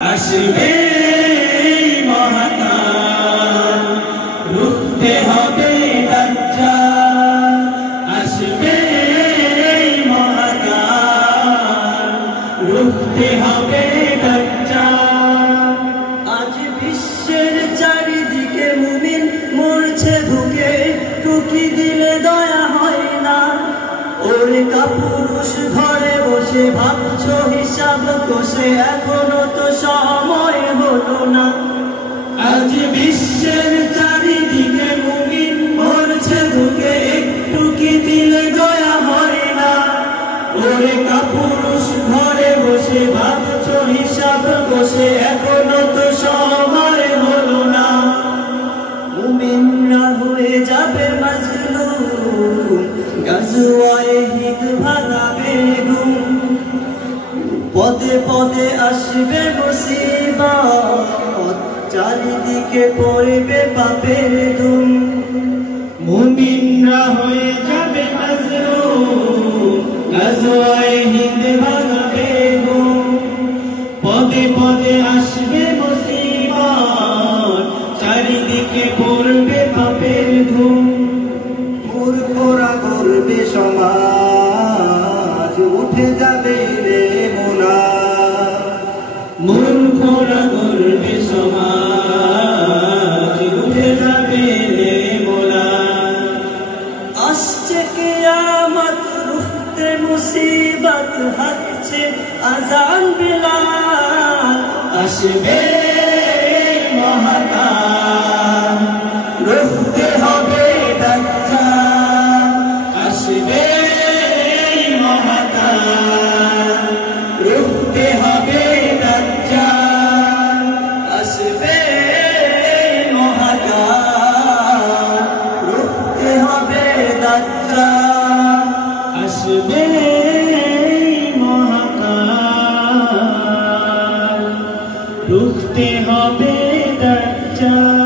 আসবে মহাকাল, রুখতে হবে দাজ্জাল। আসবে মহাকাল, রুখতে হবে দাজ্জাল। আজ বিশ্বের চারিদিকে মুমিন মরছে ধুকে, টুকি দিলে দয়া হয় না। ওরে কাপুরুষ ঘরে বসে ভাবছো হিসাব কষে, এখনো তো সময় হলো না। আজ বিশ্বের চারিদিকে মুমিন মরছে ধুকে, একটু কি দিলে দয়া হয় না। ওরে কাপুরুষ ঘরে বসে ভাবছো হিসাব কষে, এখনো তো সময় হলো না। মুমিনরা হয়ে যাবে মাজলুম, গাজওয়ায়ে হিন্দ ভাঙাবে ঘুম। পদে পদে আসবে মুসিবত, চারিদিকে পড়বে পাপের ধুম। মুমিনরা হয়ে যাবে মাজলুম, গাজওয়ায়ে হিন্দ ভাঙাবে ঘুম। পদে পদে আসবে মুসিবত, চারিদিকে পড়বে পাপের ধুম। মূর্খরা করবে সমাজ, উঠে যাবে রে মোনা। মূর্খরা করবে সমাজ, উঠে যাবে রে মোলা। আসছে কিয়ামত, রুখতে মুসিবত, হাঁটছে আজান বিলাল। আসবে মহাকাল, রুখতে হবে দাজ্জাল। আসবে মহাকাল, রুখতে হবে দাজ্জাল। আসবে মহাকাল, রুখতে হবে দাজ্জাল। আসবে মহাকাল, রুখতে হবে দাজ্জাল।